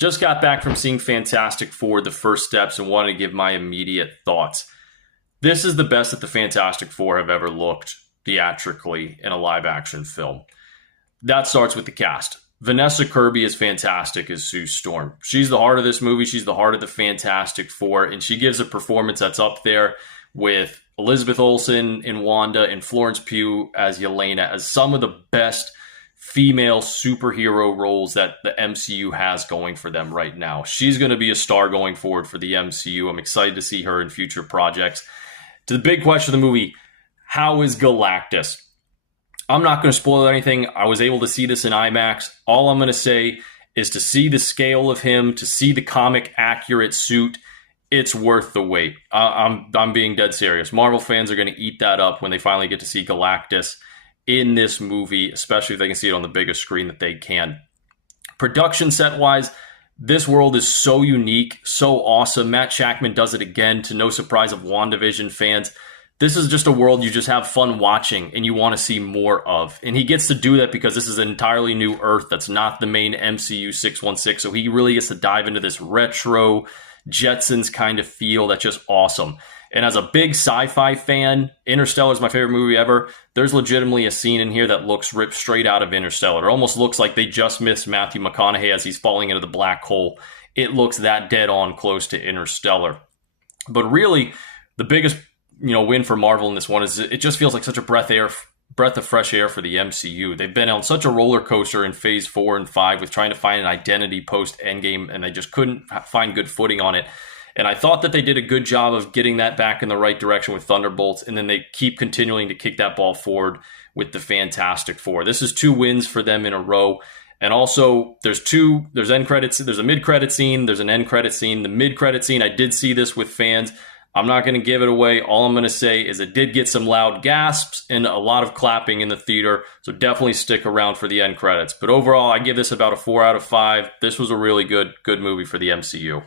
Just got back from seeing Fantastic Four, The First Steps, and wanted to give my immediate thoughts. This is the best that the Fantastic Four have ever looked theatrically in a live-action film. That starts with the cast. Vanessa Kirby is fantastic as Sue Storm. She's the heart of this movie. She's the heart of the Fantastic Four, and she gives a performance that's up there with Elizabeth Olsen in Wanda and Florence Pugh as Yelena as some of the best female superhero roles that the MCU has going for them right now. She's going to be a star going forward for the MCU. I'm excited to see her in future projects. To the big question of the movie, how is Galactus? I'm not going to spoil anything. I was able to see this in IMAX. All I'm going to say is to see the scale of him, to see the comic accurate suit, it's worth the wait. I'm being dead serious. Marvel fans are going to eat that up when they finally get to see Galactus in this movie, especially if they can see it on the biggest screen that they can. Production set-wise, this world is so unique, so awesome. Matt Shakman does it again, to no surprise of WandaVision fans. This is just a world you just have fun watching and you want to see more of. And he gets to do that because this is an entirely new Earth that's not the main MCU 616. So he really gets to dive into this retro Jetsons kind of feel that's just awesome. And as a big sci-fi fan, Interstellar is my favorite movie ever. There's legitimately a scene in here that looks ripped straight out of Interstellar. It almost looks like they just missed Matthew McConaughey as he's falling into the black hole. It looks that dead on close to Interstellar. But really, the biggest win for Marvel in this one is it just feels like such a breath of fresh air for the MCU. They've been on such a roller coaster in phase 4 and 5 with trying to find an identity post Endgame, and they just couldn't find good footing on it. And I thought that they did a good job of getting that back in the right direction with Thunderbolts, and then they keep continuing to kick that ball forward with the Fantastic Four. This is 2 wins for them in a row. And also, there's end credits. There's a mid-credit scene. There's an end credit scene. The mid-credit scene, I did see this with fans. I'm not going to give it away. All I'm going to say is it did get some loud gasps and a lot of clapping in the theater, so definitely stick around for the end credits. But overall, I give this about a 4 out of 5. This was a really good movie for the MCU.